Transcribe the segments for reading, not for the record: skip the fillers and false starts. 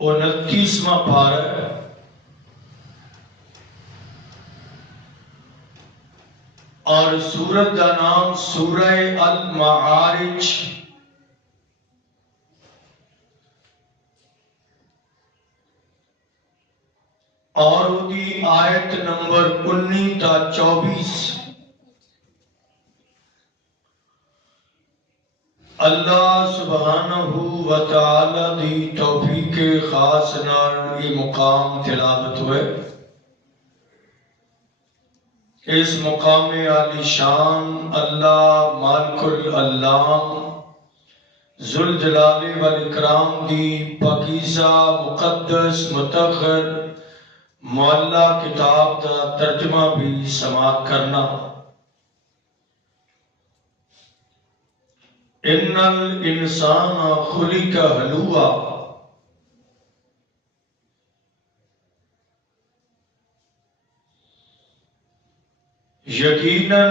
29واں پارہ ہے، اور سورت کا نام سورہ المعارج، اور دی آیت نمبر 19 تا 24۔ اللہ سبحانہ و تعالی دی توفیق خاص نال یہ مقام تلاوت ہوئے۔ اس مقام عالی شان اللہ مالک العلام ذوالجلال والاکرام دی پاکیزہ مقدس مطہر معلیٰ کتاب دا ترجمہ بھی سماعت کرنا۔ ان الانسان خلق ہلوعا، یقیناً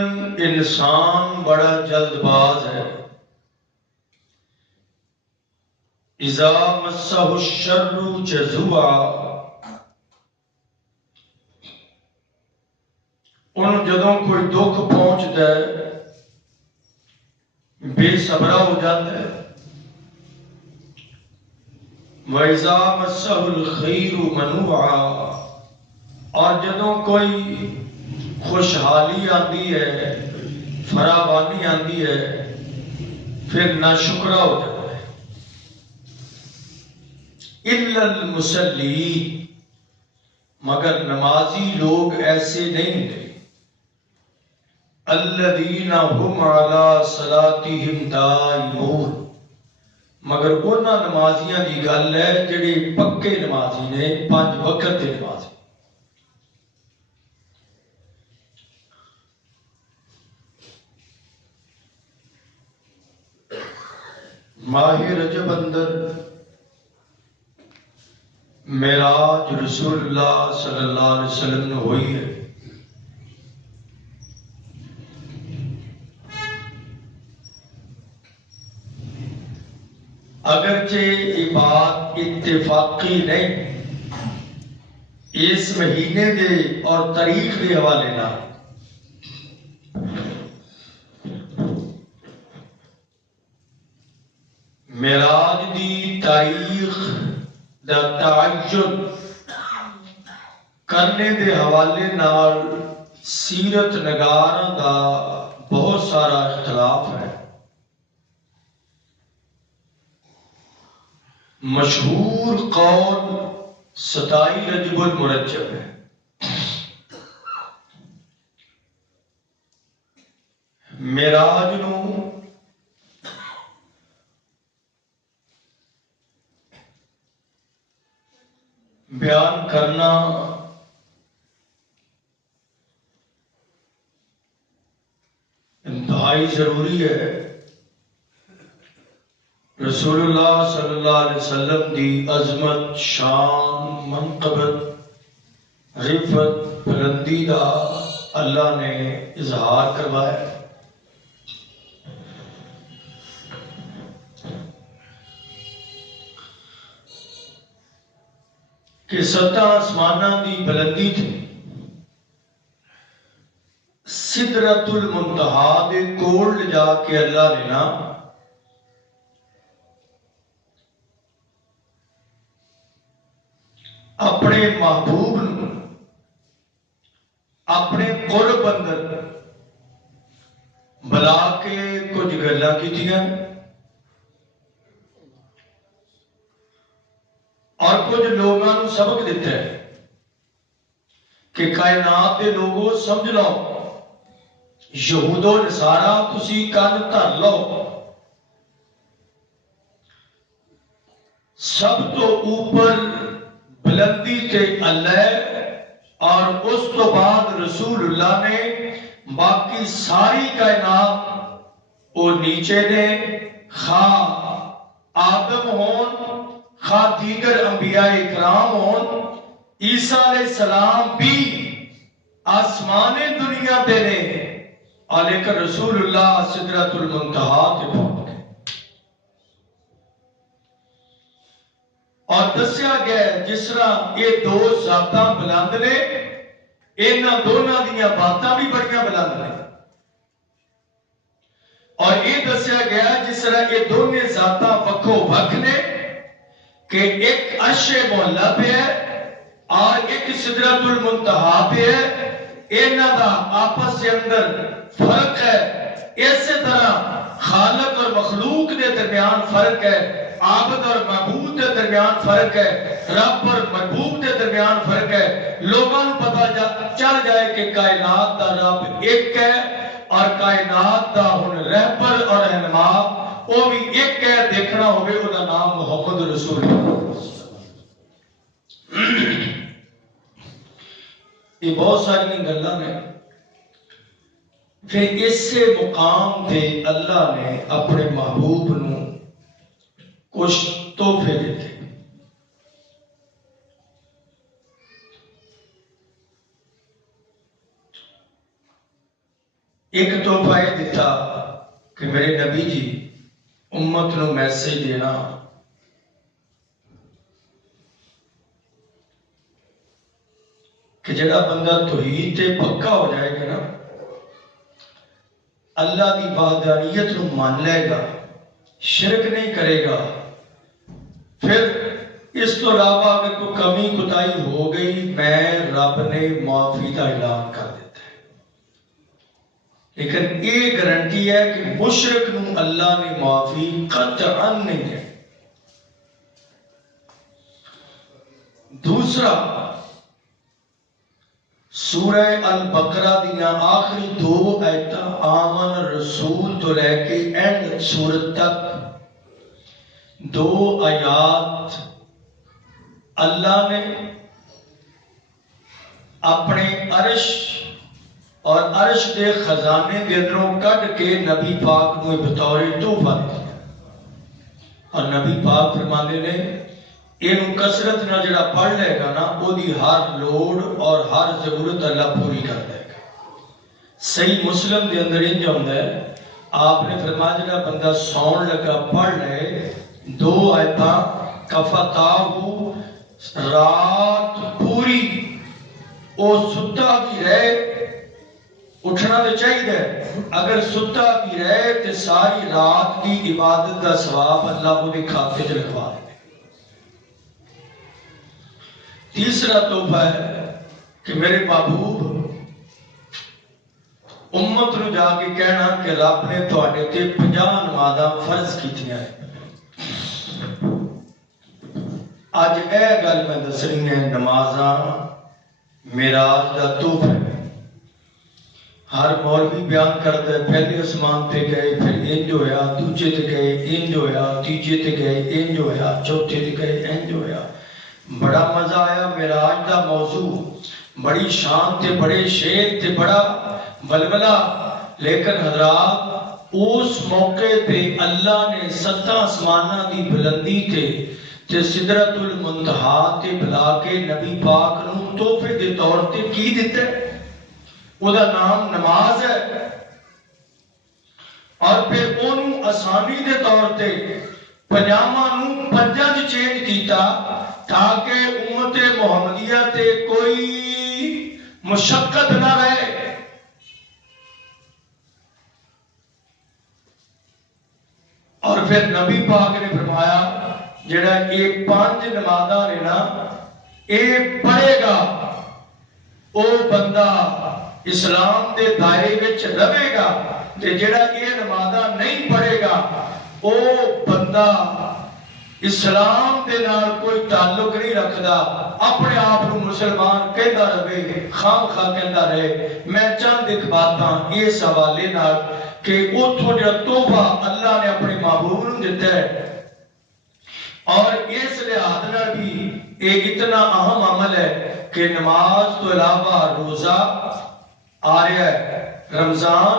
انسان بڑا جلد باز ہے۔ اذا مسہ الشر جزوعا، ان جدوں کوئی دکھ پہنچ دے بے صبرا ہو جاتا ہے۔ وَإِذَا مَسَّهُ الْخَيْرُ مَنُوعًا، اور جدوں کوئی خوشحالی آتی ہے، فراوانی آتی ہے، پھر ناشکرا ہو جاتا ہے۔ إِلَّا الْمُصَلِّينَ، مگر نمازی لوگ ایسے نہیں تھے۔ الذین هم علی صلاتہم دائمون، مگر انہاں نمازیاں دی گل ہے جڑے پکے نمازی نے، 5 وقت دے نمازی۔ ماہ رجب اندر معراج رسول اللہ صلی اللہ علیہ وسلم نے ہوئی ہے۔ اگرچہ یہ بات اتفاقی نہیں، اس مہینے دے اور تاریخ دے حوالے نہ، معراج دی تاریخ دا تعین کرنے دے حوالے نال سیرت نگاراں دا بہت سارا اختلاف ہے۔ مشہور قول 27 رجب المرجب ہے۔ معراج نو بیان کرنا انتہائی ضروری ہے۔ رسول اللہ صلی اللہ علیہ وسلم دی عظمت، شان، منقبت، رفت، بلندی دا اللہ نے اظہار کروایا۔ کہ 7 آسماناں دی بلندی تھی، سدرۃ المنتہا دے کول لے جا کے اللہ نے نا اپنے محبوب نو اپنے قرب اندر بلا کے کچھ گلاں کیتیاں اور کچھ لوگوں کو سبق دیتا ہے کہ کائنات کے لوگوں سمجھ لو، یہود و نصارا تسی کن دھر لو، سب تو اوپر بلندی تے اللہ، اور اس تو بعد رسول اللہ نے، باقی ساری کائنات وہ نیچے نے، خواہ آدم ہون، خواہ دیگر انبیاء اکرام ہون، عیسیٰ علیہ السلام بھی آسمان دنیا پہ نے، اور لیکن رسول اللہ سدرۃ المنتہا تے پہنچ گئے۔ اور دسیا گیا جس طرح یہ دو ذاتاں بلند نے، انہاں دونوں دیاں باتاں بھی بڑیاں بلند نے، اور یہ دسیا گیا جس طرح یہ دونوں ذاتاں وکھو وکھ نے کہ ایک عرش مولا پہ ہے اور ایک سدرۃ المنتہا پہ ہے، انہاں دا آپس کے اندر فرق ہے۔ اسی طرح خالق اور مخلوق کے درمیان فرق ہے، عابد اور معبود کے درمیان فرق ہے، رب اور محبوب کے درمیان فرق ہے۔ لوگوں کو پتہ چل جائے کہ کائنات دا رب ایک ہے اور کائنات دا ہن رہبر اور رہنما وہ بھی ایک ہے، دیکھنا ہوگے وہ دا نام محمد رسول اللہ۔ یہ بہت ساری گلاں نے۔ پھر اسے مقام پہ اللہ نے اپنے محبوب نو کچھ تحفے دیتے۔ ایک تحفہ یہ دیتا کہ میرے نبی جی امت نو میسج دینا کہ جڑا بندہ توحید تے پکا ہو جائے گا نا، اللہ کی وحدانیت نو مان لے گا، شرک نہیں کرے گا، پھر اس تو علاوہ اگر کوئی کمی کوتاہی ہو گئی میں رب نے معافی کا اعلان کر دیتا ہے۔ لیکن یہ گارنٹی ہے کہ مشرک نو اللہ نے معافی قطعاً نہیں ہے۔ دوسرا سورہ البقرہ دیاں آخری دو آیتاں آمن رسول تو لے کے اینڈ سورت تک دو آیات اللہ نے اپنے عرش اور عرش دے خزانے دے اندروں کڈ کے نبی پاک کو بطور تحفہ دیا، اور نبی پاک فرماندے نے اینو کثرت نہ جڑا پڑھ لے گا نا وہ دی ہر لوڑ اور ہر ضرورت اللہ پوری کر دے گا۔ صحیح مسلم دے اندر انج ہوندا ہے، آپ نے فرمایا جڑا بندہ سون لگا پڑھ لے دو آیتاں کفتاہو، رات پوری او ستا بھی رہے، اٹھنا تو چاہیے، اگر ستا بھی رہے تو ساری رات کی عبادت کا ثواب اللہ وہ دے کھاتے چ لکھوا دے۔ تیسرا تحفہ ہے کہ میرے محبوب امت نو جا کے کہنا کہ رب نے تواڈے تے 50 نمازاں فرض کیتیاں ہیں۔ اج اے گل میں دسنی ہے، نمازاں معراج دا تحفہ ہے۔ ہر مولوی بیان کرتا ہے پہلے آسمان تے گئے، پھر انج ہویا، دوجے تے گئے انج ہویا، تیجے تے گئے انج ہویا، چوتھے تے گئے انج ہویا۔ بڑا مزہ آیا معراج دا موضوع، بڑی شان تے بڑے شیر تے بڑا بلبلہ، لیکن حضرات اس موقع پہ اللہ نے 7 آسمانہ دی بلندی تے سدرۃ المنتہا تے بلا کے نبی پاک نو تحفے دے طور تے کی دیتا ہے؟ وہ دا نام نماز ہے، اور پھر انہوں آسانی دے طور تے پجامہ نو 5 چینج کیتا تاکہ امت محمدیہ تے کوئی مشقت نہ رہے۔ اور پھر نبی پاک نے فرمایا جڑا یہ 5 نمازاں نے نا یہ پڑھے گا او بندہ اسلام دے دائرے وچ رہے گا، تے جڑا یہ نمازاں نہیں پڑھے گا او بندہ اسلام دے نال کوئی تعلق نہیں رکھدا، اپنے آپ کو مسلمان کہندا رہے، خام خواہ کہندا رہے۔ میں چند ایک باتاں اس حوالے نال کہ اتھوں جو تحفہ اللہ نے اپنے محبوب نوں دیتا ہے، اور اس لحاظ نال بھی ایک اتنا اہم عمل ہے کہ نماز تو علاوہ روزہ آ رہا ہے، رمضان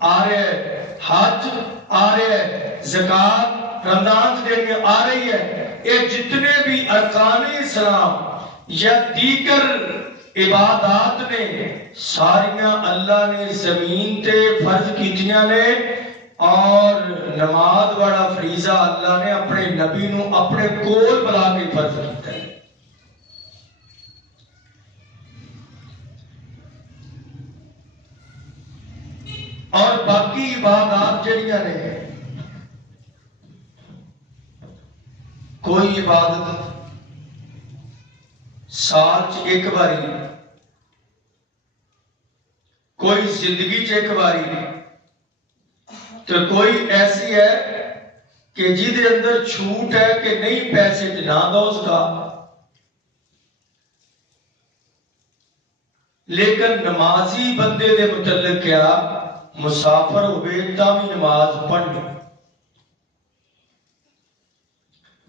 آ رہا ہے، حج آ رہا ہے، زکوٰۃ رمضان سے دینے آ رہی ہے۔ یہ جتنے بھی ارکان اسلام یا دیگر عبادات نے ساریاں اللہ نے زمین تے فرض کیتیاں نے، اور نماز والا فریضہ اللہ نے اپنے نبی نو اپنے کول بلا کے فرض کیتا ہے. اور باقی عبادات جڑیاں نے کوئی عبادت سال چ ایک باری، کوئی زندگی چ ایک باری، تو کوئی ایسی ہے کہ جہدے اندر چھوٹ ہے کہ نہیں پیسے نہ دو اس کا. لیکن نمازی بندے دے متعلق کیا مسافر ہوئے تا بھی نماز پڑھنی،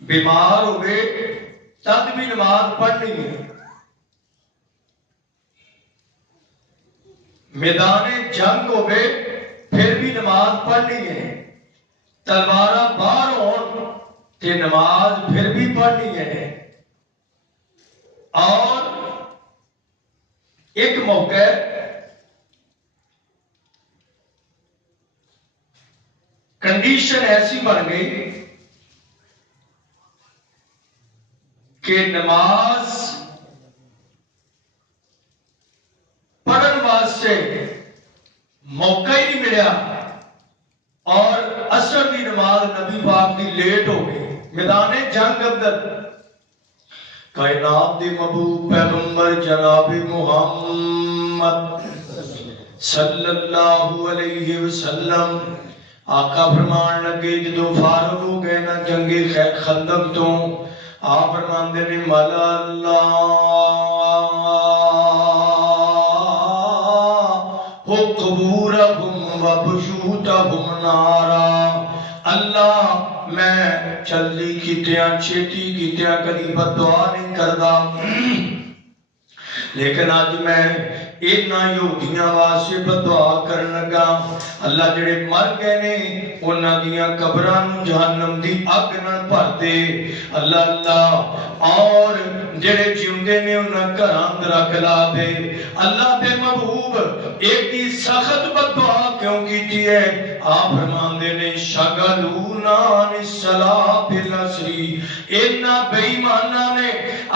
بیمار ہوئے تب بھی نماز پڑھنی ہے، میدان جنگ ہوئے پھر بھی نماز پڑھنی ہے، تلوارہ باہر ہون تے نماز پھر بھی پڑھنی ہے. اور ایک موقع کنڈیشن ایسی بن گئی کہ نماز پڑھن واسطے موقع ہی نہیں ملیا اور عصر دی نماز نبی پاک دی لیٹ ہو گئی. میدان جنگ اندر کائنات دی محبوب پیغمبر جناب محمد صلی اللہ علیہ وسلم آقا فرمان لگے جدو فارغ ہو گئے نا جنگی خندق تو آپ فرمان دے نے مالا اللہ ہو قبورہم و بشوتہم نارا. اللہ میں جلدی کیتیاں چھیتی کیتیاں کدی بددعا نہیں کردا، لیکن آج میں اینا یہودیاں واسطے بددعا کرن لگا. اللہ جڑے مر گئے نے انہاں دیاں قبراں جہنم دی اگ نال بھر دے. اللہ اللہ اور جڑے جیوندے نے انہاں گھراں اندر اگ لا دے. اللہ دے محبوب ایک دی سخت بددعا کیوں کیتی ہے؟ آپ فرماندے نے شغلونا عن الصلاۃ العصری. اینا بے ایماناں نے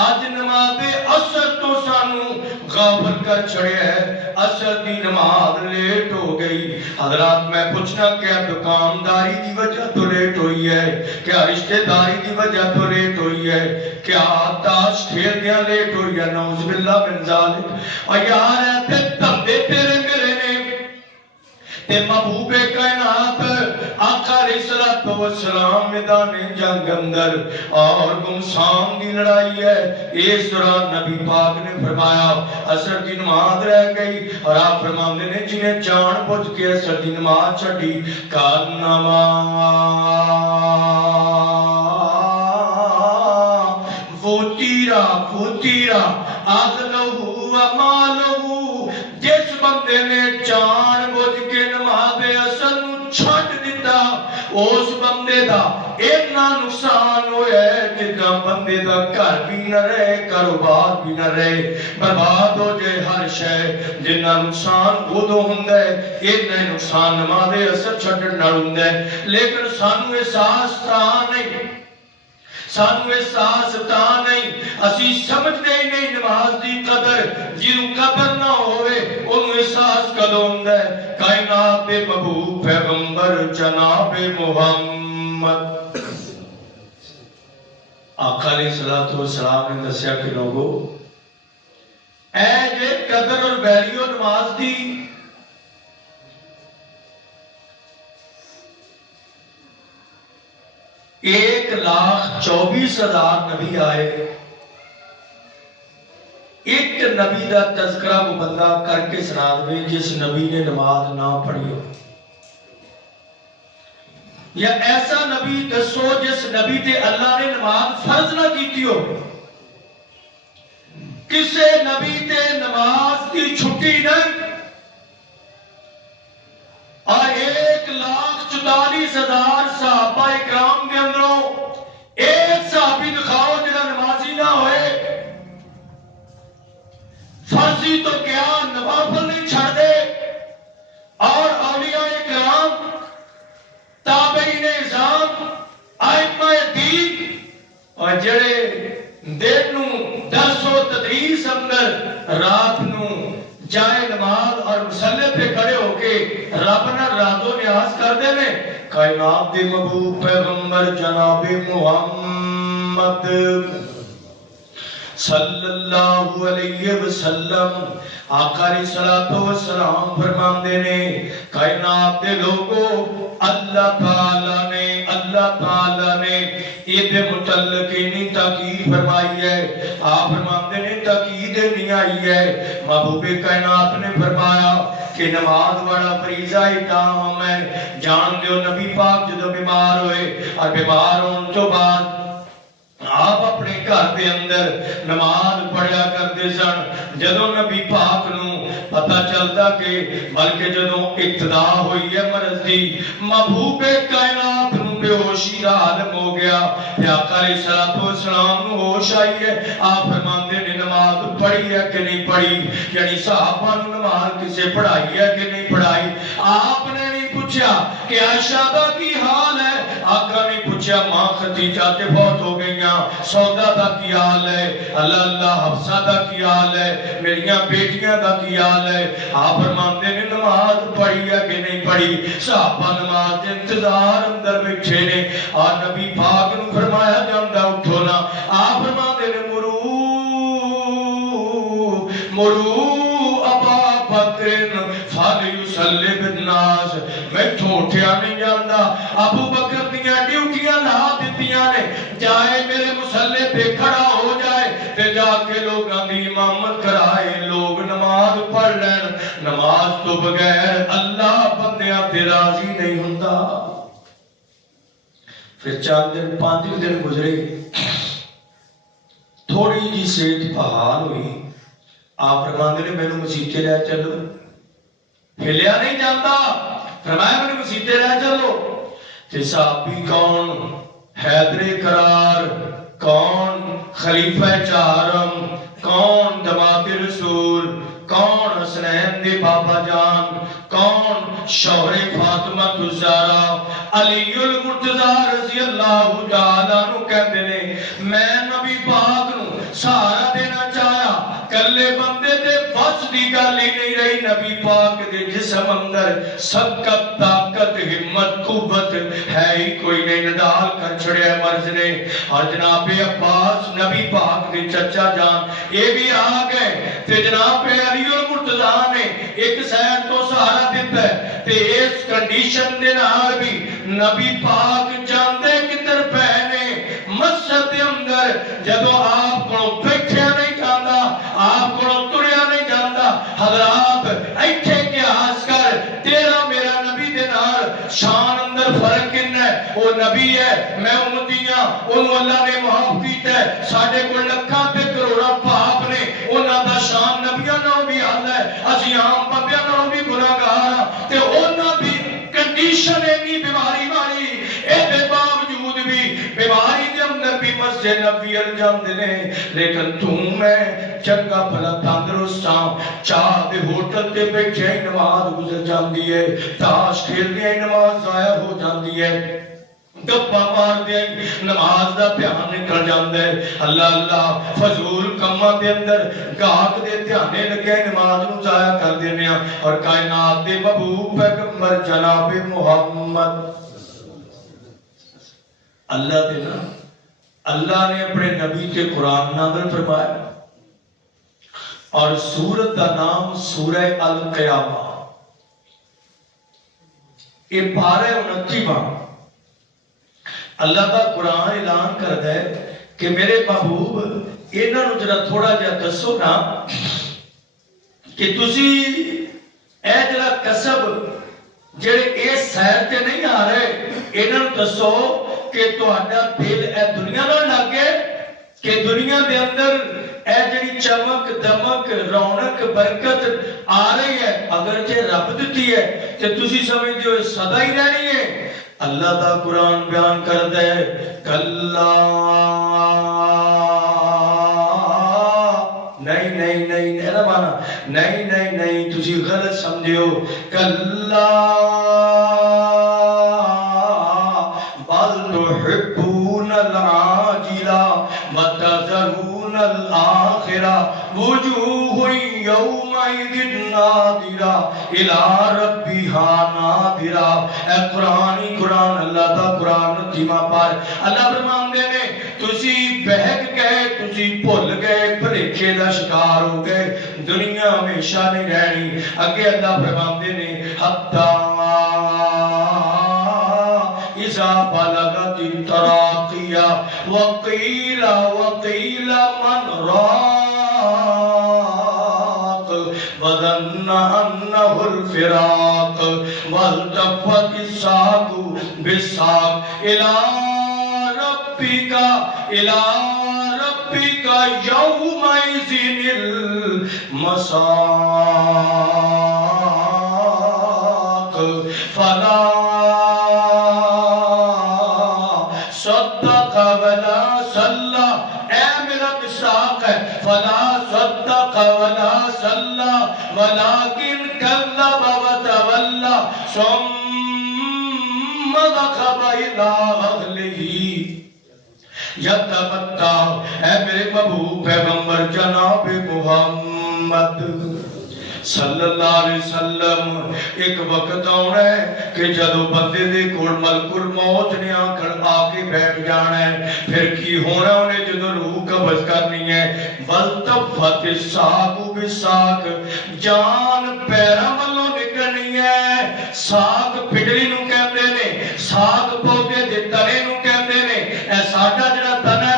اج نماز عصر تو سانو غافل کر چھڑیا ہے. عصر دی نماز لیٹ ہو گئی. حضرات میں پوچھنا کیا دکانداری دی وجہ تو لیٹ ہوئی ہے؟ کیا رشتہ داری دی وجہ تو لیٹ ہوئی ہے؟ کیا تاش کھیل دیا لیٹ ہوئی ہے؟ نعوذ باللہ من ذالک. اور یار ایسے دھندے تیرے میرے نے تے محبوب کائنات آقا علیہ الصلوۃ والسلام میدان جنگ اندر اور گمسان دی لڑائی ہے. اس دوران نبی پاک نے فرمایا عصر دی نماز رہ گئی اور آپ فرماندے نے جنہیں جان بوجھ کے عصر دی نماز چھڈی کانما فوتیرا اذلہو ومالہو. جس بندے نے جان بوجھ کے نماز عصر نو چھڈ دیتا اس بندے دا اتنا نقصان ہویا ہے جتنا بندے دا گھر بھی نہ رہے کاروبار بھی نہ رہے برباد ہو جائے ہر شے. جتنا نقصان ادو ہوندا ہے اتنا نقصان نماز عصر چھڈن نال ہوندا ہے. لیکن سانو احساس تاں نہیں، سانو احساس تاں نہیں، اسی سمجھدے ہی نہیں نماز دی قدر. جنوں قدر نہ ہوئے انہوں احساس کدوں ہوندا ہے؟ کائنات دے محبوب پیغمبر جناب محمد آقا علیہ الصلوۃ والسلام نے دسیا کہ لوگو اے جے قدر اور ویلیو نماز دی 1,24,000 نبی آئے. ایک نبی دا تذکرہ کو بندہ کر کے سنا دے جس نبی نے نماز نہ پڑھی ہو، یا ایسا نبی دسو جس نبی تے اللہ نے نماز فرض نہ کیتی ہو. کسے نبی تے نماز کی چھٹی نہیں. اور 1,44,000 صحابہ اکرام کے اندروں ایک صحابی دکھاؤ جنہاں نمازی نہ ہوئے. فرضی تو کیا نوافل نہیں چھڑ دے. اور اولیاء اکرام اور جڑے دن نو درس و تدریس اندر رات نو جائے نماز اور مسلے پہ کھڑے ہو کے رب نہ راز و نیاز کر دے میں کائنات دے محبوب پیغمبر جناب محمد صلی اللہ علیہ وسلم آقا علیہ الصلوۃ والسلام فرماندے نے کائنات دے لوگوں اللہ تعالی نے یہ متعلق انہی تاکید فرمائی ہے. آپ فرماندے نے تاکید نہیں آئی ہے. محبوب کائنات نے فرمایا کہ نماز بڑا فریضہ اتام ہے. جان دیو نبی پاک جدو بیمار ہوئے اور بیمار ہون تو بعد آپ اپنے گھر دے اندر نماز پڑھیا کرتے سن. جدوں نبی پاک نو پتہ چلتا کہ بلکہ جدوں ابتدا ہوئی ہے مرض دی محبوب کائنات نو بے ہوشی دا عالم ہو گیا. آقا علیہ الصلوۃ والسلام نو ہوش آئی ہے. آپ فرماندے نے نماز پڑھی ہے کہ نہیں پڑھی, یعنی صحابہ نو نماز کسے پڑھائی ہے کہ نہیں پڑھائی. آپ نے نہیں پوچھا کہ عائشہ دا کی حال ہے, آقا نے پوچھا ماں خدیجہ تے فوت ہو گئیاں, سودا دا کی حال ہے, اللہ حفصہ دا کی حال ہے, میریاں بیٹیاں دا کی حال ہے. آپ فرماندے نے نماز پڑھی ہے کہ نہیں پڑھی. صحابہ نماز دے انتظار اندر بیٹھے نے اور نبی پاک نو فرمایا جاندا اٹھو نا. آپ فرماندے نے مرو ابا بکر فلیصلی بالناس. میں اٹھیا نہیں جاندا. ابو بکر دیاں ڈیوٹیاں لا دتیاں نے, جائے میرے مسلے پہ کھڑا ہو جائے تے جا کے لوگاں دی امامت کرائے, لوگ نماز پڑھ لین. نماز تو بغیر اللہ بندیاں تے راضی نہیں ہوندا. پھر 4 دن 5 دن گزرے, تھوڑی جی صحت بحال ہوئی. آپ فرماندے نے مینوں مسیتے لے چلو. ہلیا نہیں جاندا, فرمایا مینوں مسیتے لے چلو. تے صحابی کون؟ حیدر کرار, کون خلیفہ چہارم, کون دماد رسول, کون حسنین دے بابا جان, کون شوہر فاطمہ الزہرا علی المرتضی رضی اللہ تعالیٰ عنہ کہتے نے میں نبی پاک نو سہارا دینا چاہیا, کلے بندے دے بس دی گل ہی نہیں رہی. نبی پاک دے جسم اندر سکت طاقت ہمت قوت ہے ہی کوئی نہیں. نڈال کر چھڑیا مرض نے. اور جناب عباس نبی پاک دے چچا جان یہ بھی آ گئے تے جناب علی المرتضی نے ایک سائڈ تو سہارا دیتا ہے تے اس کنڈیشن دے نال بھی نبی پاک جاندے کدھر پہنے مسجد دے اندر. جدو آپ کو بیٹھیا نہیں جاندا, آپ کو تریا نہیں جاندا, حضرات ایتھے قیاس کر تیرا میرا نبی دے نال شان اندر فرق کتنا ہے. وہ نبی ہے, میں امتی ہاں, انہوں اللہ نے معاف کیتا ہے. ساڈے کو لکھاں تے کروڑاں پاپ نے, انہاں دا شان نبیاں نال بھی حال ہے, اسی عام بندیاں نال بھی گناہگار ہاں. تے انہاں دی کنڈیشن اینی بیماری والی, اے دے باوجود بھی بیماری دے اندر بھی مسجد نبی جاندے نے. لیکن تم میں چنگا بھلا تندرست ہاں, چاہ دے ہوٹل تے بیٹھے نماز گزر جاندی ہے, تاش کھیلدے نماز ضائع ہو جاندی ہے, گپا مار دے نماز دا دھیان نکل جاندا ہے. اللہ فضول کماں دے اندر گاہک دے دھیانے لگے نماز نو ضائع کر دینے ہاں. اور کائنات دے محبوب پیغمبر جناب محمد اللہ نے اپنے نبی کے قرآن نازل فرمایا اور سورت کا نام سورہ القیامہ. یہ 12-29 اللہ کا قرآن اعلان کرتا ہے کہ میرے محبوب انہاں نوں ذرا تھوڑا جہا دسو نا کہ تسی اے جڑا کسب جڑے اس سیر تے نہیں آ رہے, انہاں نوں دسو کہ تہاڈا دل اے دنیا نال لگ گئے کہ دنیا دے اندر اے جڑی چمک دمک رونق برکت آ رہی ہے اگرچہ رب دتی ہے تے تسی سمجھدے ہو سدا ہی رہنی ہے. اللہ دا قرآن بیان کرتا ہے کلا نہیں اینا مانا نہیں تسی غلط سمجھے ہو. کلا بل تحبون العاجلہ وجوہ یومئذ ناظرہ الی ربہا ناظرہ۔ اے قرآن اللہ دا قرآن تیمہ پار اللہ فرماندے نے تسی بہک گئے، تسی بھول گئے، بھلیکے دا شکار ہو گئے، دنیا ہمیشہ نہیں رہنی۔ اگے اللہ فرماندے نے حتی اذا بلغت التراقیہ وقیل من راق وظن انہ الفراق والتفت الساق بالساق الى ربک یومئذ المساق فلا صدق ولا صلی۔ اے میرا مساق ہے، فلا صدق ولا صلی ولکن کذب وتولی ثم ذهب الی اہلہ یتمتع۔ اے میرے محبوب پیغمبر جناب محمد صلی اللہ علیہ وسلم، ایک وقت آنا ہے کہ جدو بندے دے کول ملک الموت نے آکر آگے بیٹھ جانا ہے، پھر کی ہونا انہیں جدو روح قبض کرنی ہے۔ والتفت الساق بالساق، جان پیرا ملو نکلنی ہے۔ ساق پھڑی نو کہتے نے، ساق پودے دے تنے نو کہتے نے۔ اے ساڑھا جڑا تنہ ہے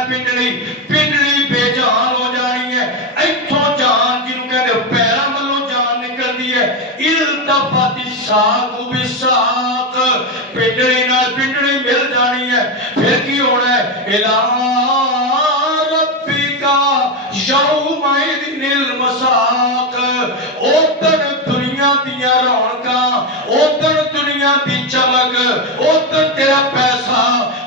پنڈلی بے جان ہو جانی ہے، ایتھوں جان جنہوں کہتے پیرا ملو جان نکل دی ہے۔ التفت الساق بالساق، پنڈلی نہ پنڈلی مل جانی ہے، پھر کی ہونا ہے الی ربک یومئذ المساق۔ اوتن دنیا دیا رونقاں، اوتن دنیا دی چمک، اوتن تیرا پیسہ،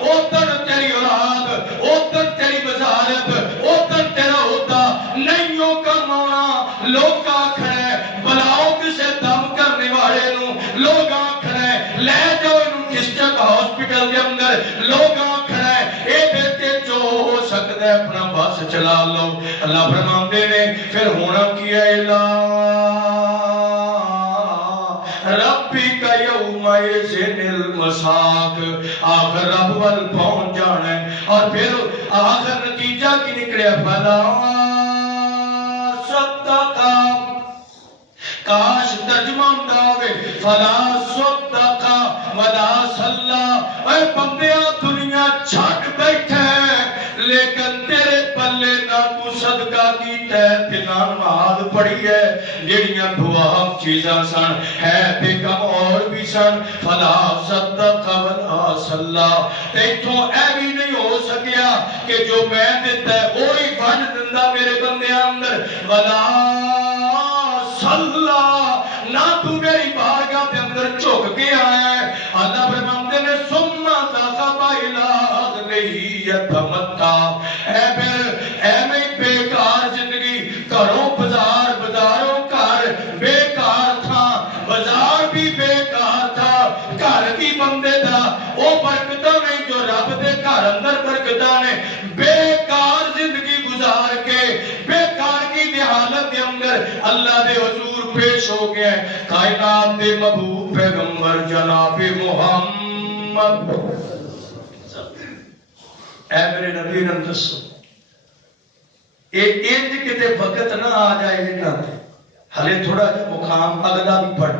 اوتن تیری اولاد، اوتن تیری وزارت، اوتن تیرا ہوتا نہیں ہو کمانا۔ لوگ آکھنے بلاؤ کسے دم کرنے والے نو، لوگ آکھنے لے جاؤ انہوں کس جگہ ہاسپٹل کے اندر، لوگ آکھنے اے بیٹے جو ہو سکتا ہے اپنا بس چلا لو۔ اللہ فرماندے نے پھر ہونا کیا الی ربک یومئذ المساق، آخر رب وال پہنچ جانا ہے۔ اور پھر آخر نتیجہ کی نکلے فلا صدق، کاش ترجمہ ہونداوے فلا صدق ولا صلی۔ اے بندیا دنیا چھٹ بیٹھے لیکن تیرے پلے نہ تو صدقہ کیتا ہے تے نہ نماز پڑھی ہے، جڑیاں دعا چیزاں سن ہے تے کم اور بھی سن۔ فلا صدق ولا صلی، تے تو اے بھی نہیں ہو سکیا کہ جو میں دیتا ہے وہی بن دندا میرے بندے اندر۔ ولا صلی، نہ تو میری بارگاہ دے اندر جھک کے آیا ہے۔ اللہ فرماندے نے ثم ذهب الی اہلہ یتمتع۔ اے میں بیکار زندگی، گھروں بازار، بازاروں گھر بیکار تھا، بازار بھی بیکار تھا، گھر بھی بندے دا وہ برکتہ نہیں جو رب دے گھر اندر برکتہ نے۔ بیکار زندگی گزار کے بیکار کی حالت کے اندر اللہ دے حضور پیش ہو گیا ہے کائنات دے محبوب پیغمبر جناب محمد۔ اے میرے نبی نے دسو انج کتے وقت نہ آ جائے انہاں تے، ہلے تھوڑا جا مقام اگلا بھی پڑھ۔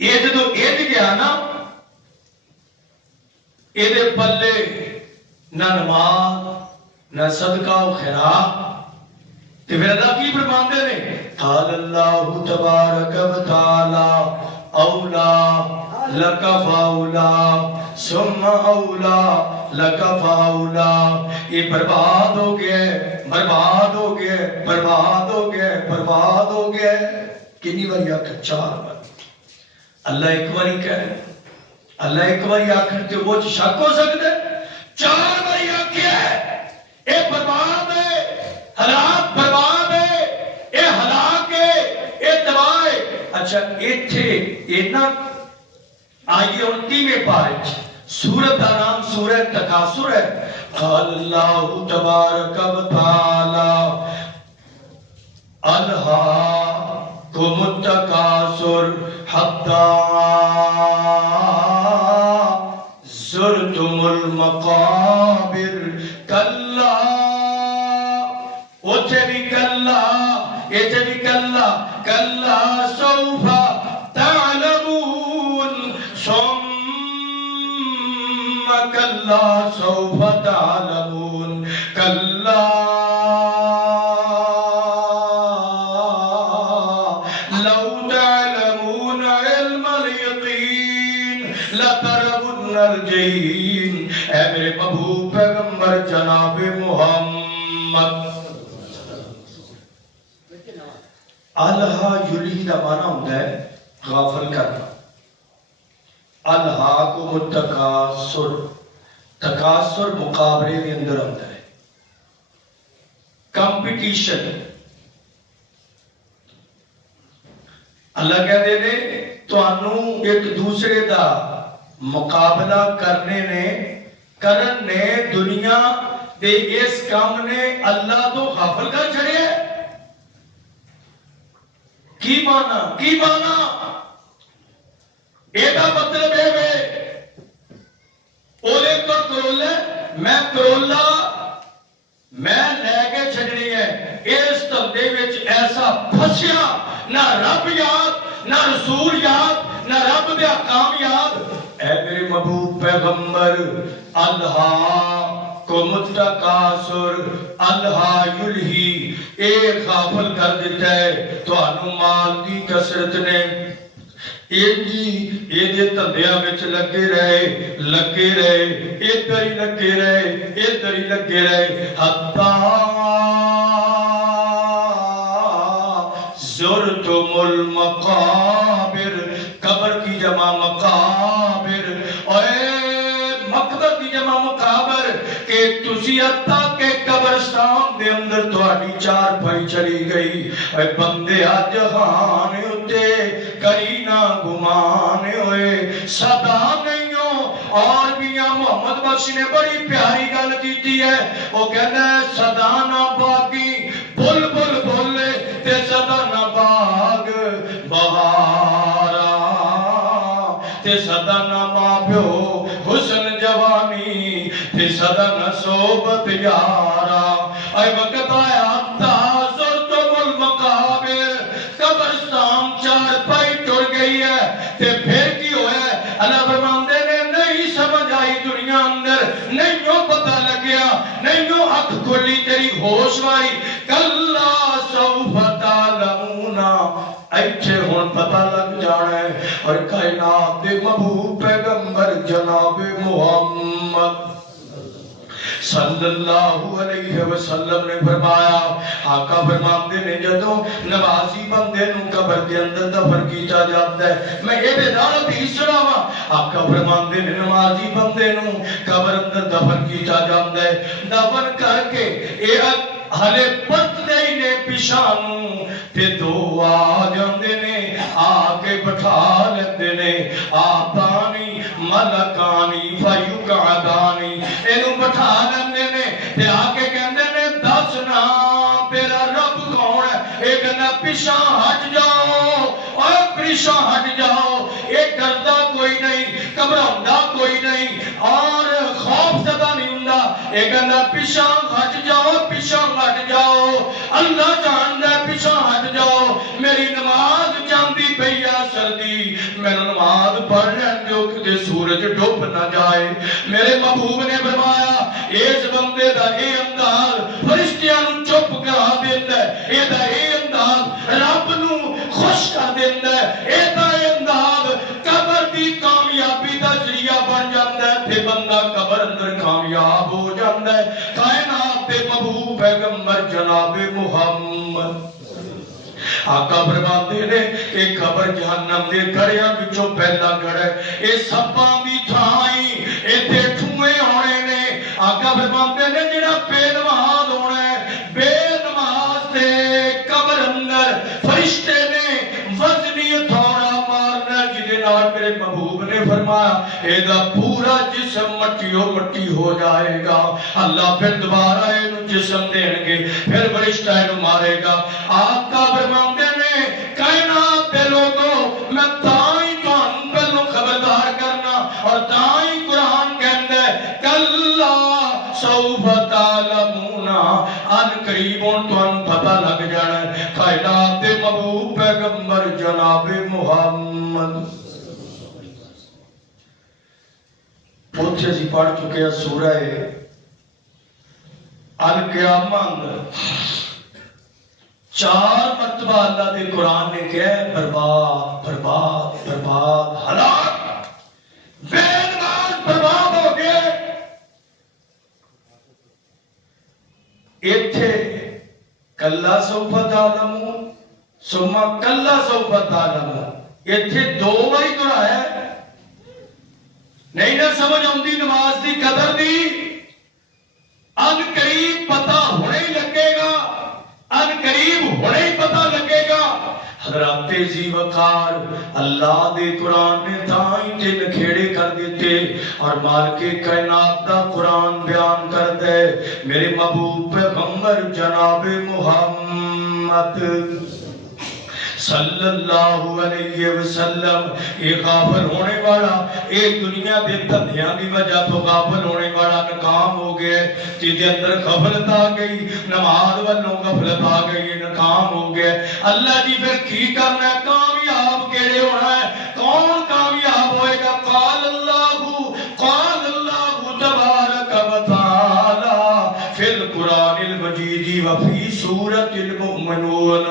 یہ جدو انج گیا نا، یہ دے پلے نہ نماز نہ صدقہ و خیرات، تے پھر اللہ کی فرماندے نے قال اللہ تبارک و تعالی اولا لک فاولا ثم اولا لک فاولا۔ یہ برباد ہو گیا، برباد ہو گیا، برباد ہو گیا، برباد ہو گیا۔ کنی باری آکھر؟ 4 بار۔ اللہ ایک باری کہہ، اللہ ایک باری آکھر تے وہ شک ہو سکتا ہے؟ 4 باری آکھیا ہے اے برباد ہے، ہلاک برباد ہے، اے ہلاک ہے، اے تباہ ہے۔ اچھا ایتھے اینا آئیے 29ویں پارے سورت کا نام سورہ تکاثر ہے. قال اللہ تبارک و تعالی الہاکم التکاثر حتی زرتم المقابر. کلا اوتھے بھی کلا ایتھے بھی کلا. کلا سوف تعلمون ثم کلا سوف تعلمون. کلا لو تعلمون علم الیقین لترون الجحیم. اے میرے محبوب پیغمبر جناب محمد. الہا یلہی دا معنی ہوتا ہے غافل کرنا. الہاکم التکاثر. تکاثر مقابلے کے اندر ہوتا ہے, کمپٹیشن. اللہ کہتے ہیں تو انو ایک دوسرے دا مقابلہ کرنے نے دنیا دے اس کام نے اللہ تو غافل کر چھڑے. کی مانا ایڈا مطلب ہے اولے تو کرولا میں لے کے چھڑنی ہے. اس دھندے وچ ایسا پھسیا, نہ رب یاد نہ رسول یاد نہ رب دے احکام یاد. اے میرے محبوب پیغمبر الہاکم التکاثر الہا یلہی اے غافل کر دیتا ہے تو انو مال دی کثرت نے. یہ تندیاں وچ لگے رہے ادھر ہی لگے رہے حتی زرتم المقابر. قبر کی جمع مقابر, اے مقبر کی جمع مقابر کہ تسی حتیٰ کہ قبرستان دے اندر تہاڈی چار پائی چلی گئی. اے بندے جہان اتے کری نہ گمان ہوئے صدا نہیں ہو. اور بھی محمد بخش نے بڑی پیاری گل کیتی ہے. وہ کہتا ہے صدا نہ باقی بلبل بولے تے صدا نہ باغ بہارا تے صدا نہ ماں پیو حسن جوانی تے صدا نہ صحبت یارا. اے وقت آیا تاثر تم المقابر. قبرستان چار پائی ٹر گئی ہے تے پھر کی ہوئے. اللہ فرماندے نے نہیں سمجھ آئی دنیا اندر, نہیں پتہ لگیا, نہیں اکھ کھلی تیری ہوش وائی. کلا سوف تعلمون ایتھے ہون پتہ لگ جانا ہے. اور کائنات دے محبوب پیغمبر جناب محمد صلی اللہ علیہ وسلم نے فرمایا, آقا فرماتے نے جدوں نمازی بندے نوں قبر کے اندر دفن کیتا جاتا ہے. میں یہ بیدار حدیث سناواں. آقا فرماتے نے نمازی بندے نوں قبر اندر دفن کیتا جاتا ہے. دفن کر کے اے ہلے پت دے نے پیشانوں تے دو آ جاندے نے, آ کے بٹھا لیندے نے. آتانی ملکانی فیقعدانی, اینوں بٹھا لیندے نے تے آ کے کہندے نے دسنا تیرا رب کون ہے. اے کہنا پیچھے ہٹ جاؤ, اور پیچھے ہٹ جاؤ. اے ڈردا کوئی نہیں, گھبراؤندا کوئی نہیں, اور خوف زدہ نہیں ہوندا. اے کہنا پیچھے ہٹ جاؤ, پیچھے ہٹ جاؤ. اللہ جاندا ہے پیچھے ہٹ جاؤ. میری نماز جاندی پئی ہے سردی, میرا نماز پڑھ لین دیو کہ سورج ڈوب نہ جائے. میرے محبوب نے فرمایا اس بندے دا اے انداز فرشتیاں نوں چپ کرا دیندا ہے. اے دا اے انداز رب نوں خوش کر دیندا ہے. اے دا اے انداز قبر دی کامیابی دا ذریعہ بن جاندا ہے تے بندہ قبر اندر کامیاب ہو جاندا ہے. کائنات دے محبوب پیغمبر جناب محمد آقا فرماتے نے اے قبر جہنم دے گڑیاں وچوں پہلا گڑ ہے. اے سپاں دی تھائی ایتھے ٹھوئے ہونے نے. آقا فرماتے نے جڑا بے نماز ہونا ہے, بے نماز دے قبر اندر فرشتے نے وزنی تھوڑا مارنا, جدے نال میرے محبوب نے فرمایا اے دا پورا پورا جسم مٹیوں مٹی ہو جائے گا. اللہ پھر دوبارہ انہوں جسم دین گے, پھر فرشتہ انہوں مارے گا. آقا فرماتے نے کائنات دے لوگوں میں تائیں تو ان پہلوں خبردار کرنا, اور تائیں قرآن کہندے کلا سوف تعلمون, ان قریبوں تو ان پتہ لگ جانا کائنات دے محبوب پیغمبر جناب محمد. پوچھے سی پڑھ چکے ہیں سورہ القیامت. 4 مرتبہ اللہ دے قرآن نے کہا برباد برباد برباد, ہلاک بے نماز برباد ہو گئے. ایتھے کلا سوف تعلمون ثم کلا سوف تعلمون, ایتھے 2 باری دہرایا ہے. نہیں نہ سمجھ آتی نماز دی قدر دی, ان قریب پتہ ہونے ہی لگے گا, ان قریب ہونے ہی پتہ لگے گا. حضرات ذی وقار اللہ دے قرآن نے تائیں تے نکھیڑے کر دیتے, اور مالک کائنات دا قرآن بیان کر دے میرے محبوب پیغمبر جناب محمد صلی اللہ علیہ وسلم. ایک غافل ہونے والا, ایک دنیا دے دھندیاں دی وجہ تو غافل ہونے والا ناکام ہو گئے, جدے اندر غفلت آ گئی, نماز والوں غفلت آ گئی, ناکام ہو گئے. اللہ جی پھر کی کرنا ہے, کامیاب کیڑے ہونا ہے, کون کامیاب ہوئے گا؟ قال اللہ تبارک و تعالی فی القرآن المجید وفی سورۃ المؤمنون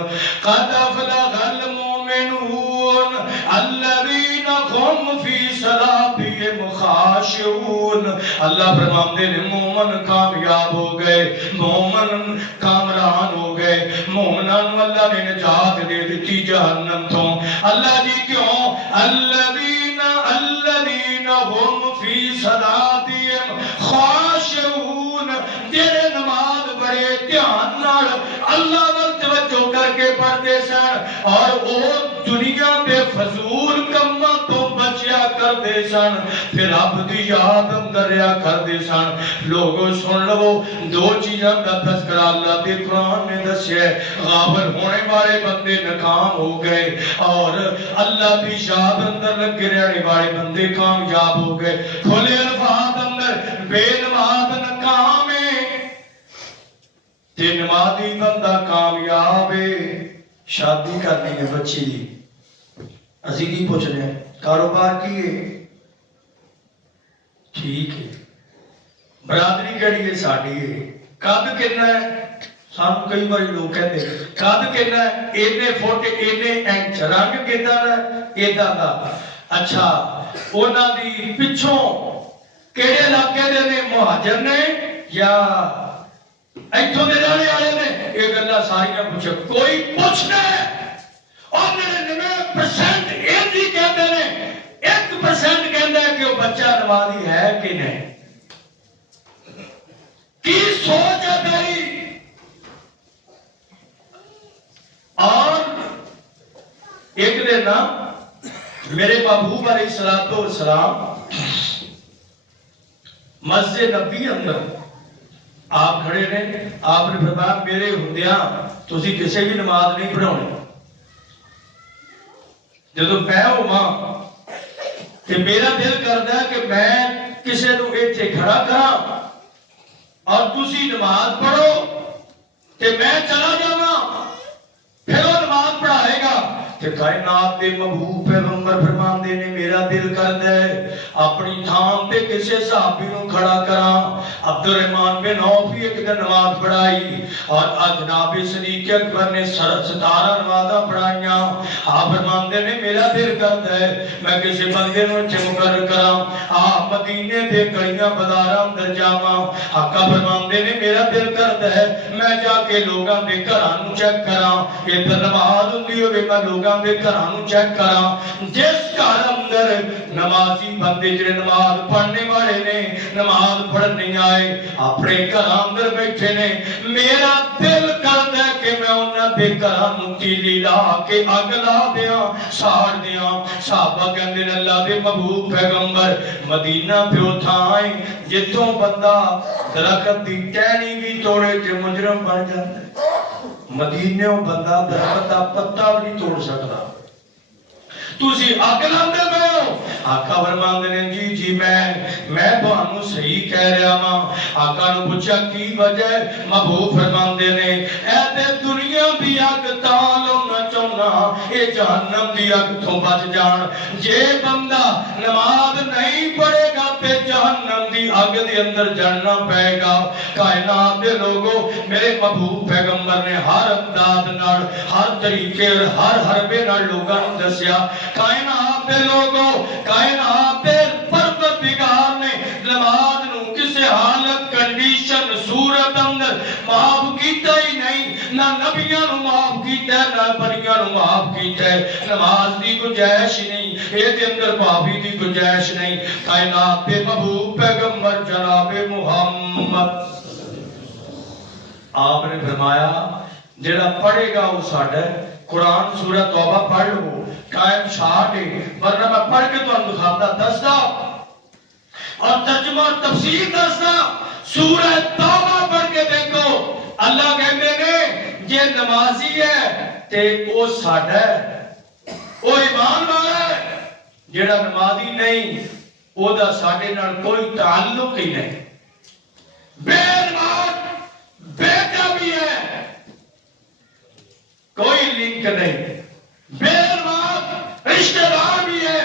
قد افلح المؤمنون الذین هم فی صلاتهم خاشعون. اللہ فرماتے ہیں مومن کامیاب ہو گئے, مومن کامران ہو گئے, مومنان اللہ نے نجات دے دیتی جہنم تو. اللہ جی کیوں؟ الذین هم فی صلاتهم خاشعون, جنہیں نماز بڑے دھیان نال اللہ ور توجہ کر کے پڑھتے سن, اور وہ دنیا دے فضول کماں تو بچیا کرتے سن, پھر رب دی یاد اندر رہیا کرتے سن. لوگوں سن لو, 2 چیزاں کا تذکرہ اللہ دے قرآن نے دسیا ہے. غافل ہونے والے بندے ناکام ہو گئے, اور اللہ دی یاد اندر لگے رہنے والے بندے کامیاب ہو گئے. کھلے الفاظ اندر بے نماز ناکام ہے, تے نمازی بندہ کامیاب ہے. شادی کرنی ہے بچی دی, اسی کی پوچھ رہے ہیں کاروبار کی ہے, ٹھیک ہے. برادری کیڑی ہے؟ ساڈی ہے. قد کتنا ہے؟ سانو کئی بار لوگ کہتے ہیں قد کتنا ہے؟ اینے فٹ اینے انچ. رنگ کیدا ہے؟ ایدا دا. اچھا انہاں دی پچھوں کیڑے علاقے دے نے؟ مہاجر نے یا ایتھوں دے رہنے والے نے؟ یہ گلاں ساریاں پوچھو, کوئی پوچھنا ہے. اور 99% یہ بھی کہتے ہیں, 1% کہتا ہے کہ وہ بچہ نمازی ہے کہ نہیں. کی سوچ ہے تیری؟ اور ایک دن نا میرے محبوب علیہ السلام مسجد نبی اندر آپ کھڑے نے, آپ نے فرمایا میرے ہوندیاں تسی کسی بھی نماز نہیں پڑھاؤنی. جدو میں ہوا کہ میرا دل کرتا ہے کہ میں کسی نو ایتھے کھڑا کراں اور تسی نماز پڑھو کہ میں چلا جاواں, پھر وہ نماز پڑھائے گا. کہ کائنات دے محبوب پیغمبر فرماندے نے میرا دل کردا ہے اپنی تھان تے کسے صحابی نو کھڑا کراں. عبد الرحمن بن عوف ایک دن نماز پڑھائی, اور جناب صدیق اکبر نے 17 نمازاں پڑھائیاں. آپ فرماندے نے میرا دل کردا ہے میں کسی بندے نو مقرر کراں, آپ مدینے دے گلیاں بازاراں اندر جاواں. آقا فرماندے نے میرا دل کردا ہے میں جا کے لوگاں دے گھراں نو چیک کراں, ادھر نماز ہوندی ہوے میں لوگاں دے گھراں چیک کراں. جس گھر اندر نمازی بندے جڑے نماز پڑھنے والے نے نماز پڑھن نہیں آئے اپنے گھر اندر بیٹھے نے, میرا دل کردا ہے کہ میں انہاں دے گھراں نوں تیلی لا کے اگ لا دیاں ساڑ دیاں صحابہ کہندے نے اللہ دے محبوب پیغمبر مدینہ پیو تھاں جتوں بندہ درخت دی ٹہنی بھی توڑے تے مجرم بن جاندا ہے مدینہ بندہ درخت دا پتا بھی نہیں توڑ سکدا تسی اگ لاندے پے ہو آقا فرماندے نے جی میں تانوں صحیح کہہ رہا ہاں آقا نوں پوچھا کی وجہ محبوب فرماندے نے اے تے دنیا دی اگ تالو نہ چونا اے جہنم دی اگ تو بچ جان جے بندہ نماز نہیں پڑھے گا تے جہنم دی اگ دے اندر جڑنا پے گا کائنات دے لوگوں میرے محبوب پیغمبر نے ہر انداز نال ہر طریقے ہر حربے نال لوگاں نوں دسیا کائنات دے لوگوں کائنات دے پروردگار نے نماز نوں کسے حالت کنڈیشن صورت اندر معاف کیتا ہی نہیں نہ نبیاں نوں معاف کیتا ہے نہ پریاں نوں معاف کیتا ہے نماز دی گنجائش نہیں اے دے اندر معافی دی گنجائش نہیں کائنات دے محبوب پیغمبر جناب محمد آپ نے فرمایا جڑا پڑھے گا وہ ساڈا قرآن سورہ توبہ پڑھ لو قائم شاہ نے ورنہ میں پڑھ کے تو اندخاطہ دستا اور ترجمہ تفسیر دستا سورہ توبہ پڑھ کے دیکھو اللہ کہتے نے یہ نمازی ہے تے او ساڈا ہے او ایمان والا ہے جڑا نمازی نہیں او دا ساڈے نال کوئی تعلق ہی نہیں بے نماز بیٹا بھی ہے کوئی لنک نہیں بے نماز رشتہ دار بھی ہے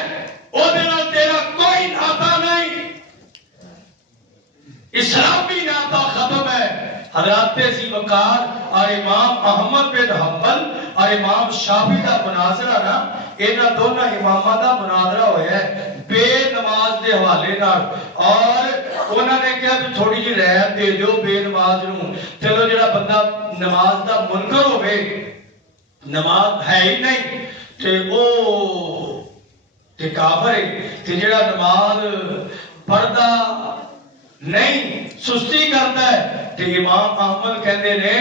او دے نال تیرا کوئی ناتا نہیں اسلامی ناتا ختم ہے حضرت ذی وقار اور امام احمد بن حنبل اور امام شافعی دا مناظرہ نا انہاں دونوں اماماں دا مناظرہ ہویا ہے بے نماز دے حوالے نال اور انہاں نے کہا کہ تھوڑی جی رعایت دے دیو بے نماز نوں چلو جڑا بندہ نماز دا منکر ہوے نماز ہے ہی نہیں تے او تے کافر ہے تے جڑا نماز پڑھدا نہیں سستی کرتا ہے تے امام احمد کہندے نے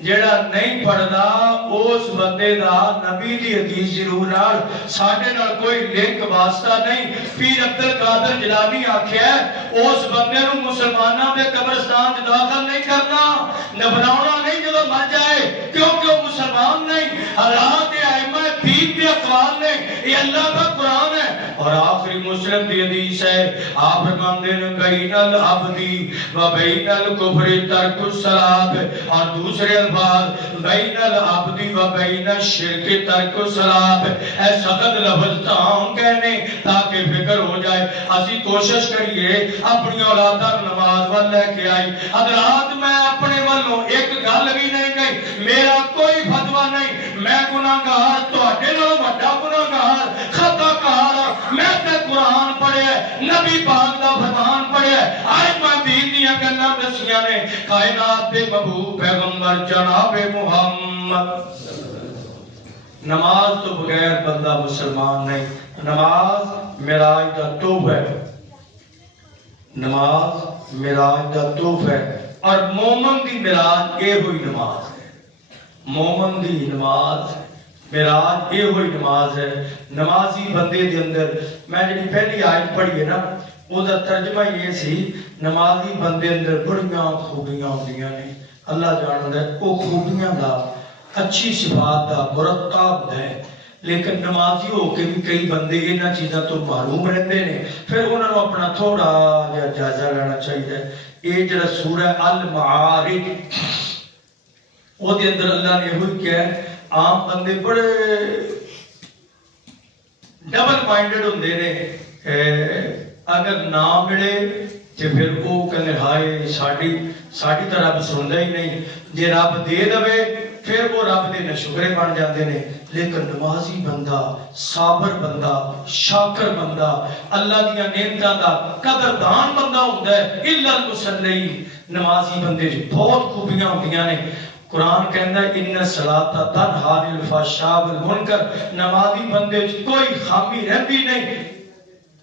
جڑا نہیں پڑھدا اس بندے دا نبی دی حدیث ضرور نال ساڈے نال کوئی لنک واسطہ نہیں پیر عبد القادر جیلانی آکھیا ہے اس بندے نوں مسلماناں دے قبرستان وچ داخل نہیں کرنا نبراونا نہیں جدوں مر جائے کیونکہ وہ مسلمان نہیں حضرات ائمہ دین دے اقوال نے یہ اللہ کا قرآن ہے اور آخری مسلم دی حدیث ہے آپ فرماندے نے بین العبدی و بین الکفر ترک الصلاۃ اور دوسرے الفاظ بین العبدی و بین الشرک ترک الصلاۃ اے سخت لفظ تاں کہنے تاکہ فکر ہو جائے اسی کوشش کریے اپنی اولاداں نماز ول لے کے آئی حضرات میں اپنے والوں ایک گل بھی نہیں کہی میرا کوئی فتویٰ نہیں میں گناہگار تواڈے نالوں وڈا گناہگار خطا کار میں تے قرآن پڑھیا نبی پاک دا فرمان پڑھیا آج میں دین دیاں گلاں دسیاں نے کائنات دے محبوب پیغمبر جناب محمد نماز تو بغیر بندہ مسلمان نہیں نماز معراج دا توف ہے نماز معراج دا توف ہے اور مومن دی معراج اے ہوئی نماز ہے مومن دی نماز معراج یہ ہوئی نماز ہے نمازی بندے دے اندر میں جی پہلی آیت پڑھی ہے نا وہ دا ترجمہ یہ سی نمازی بندے اندر بڑیاں خوبیاں ہوندیاں نے اللہ جاندا ہے وہ خوبیاں دا اچھی صفات دا مرتب ہے لیکن نمازی ہو کے بھی کئی بندے انہاں چیزاں تو محروم رہتے ہیں پھر انہاں نوں اپنا تھوڑا جا جائزہ لینا چاہیے یہ جڑا سورہ المعارج وہ دے اندر اللہ نے ہوئی کیا ہے عام بندے بڑے ڈبل مائنڈڈ ہوندے نے اگر نہ ملے تے پھر وہ کہندے ہائے ساڈی طرح رب سندا ہی نہیں جے رب دے دے پھر وہ رب دے نشکرے بن جاندے نے لیکن نمازی بندہ صابر بندہ شاکر بندہ اللہ دیاں نعمتاں دا قدردان بندہ ہوندا ہے الا المصلی نمازی بندے بہت خوبیاں ہوندیاں نے قرآن کہندا ہے ان الصلاۃ تنہی عن الفحشاء والمنکر نمازی بندے کوئی خامی رہندی نہیں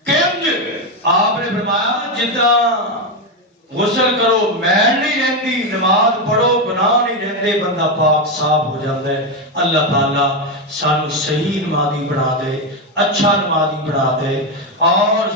کنج آپ نے فرمایا جتنا غسل کرو میل نہیں رہتی، نماز پڑھو گناہ نہیں رہتے، بندہ پاک صاف ہو جاتا ہے۔ اللہ تعالیٰ سانو صحیح نمازی بنا دے، اچھا نمازی بنا دے اور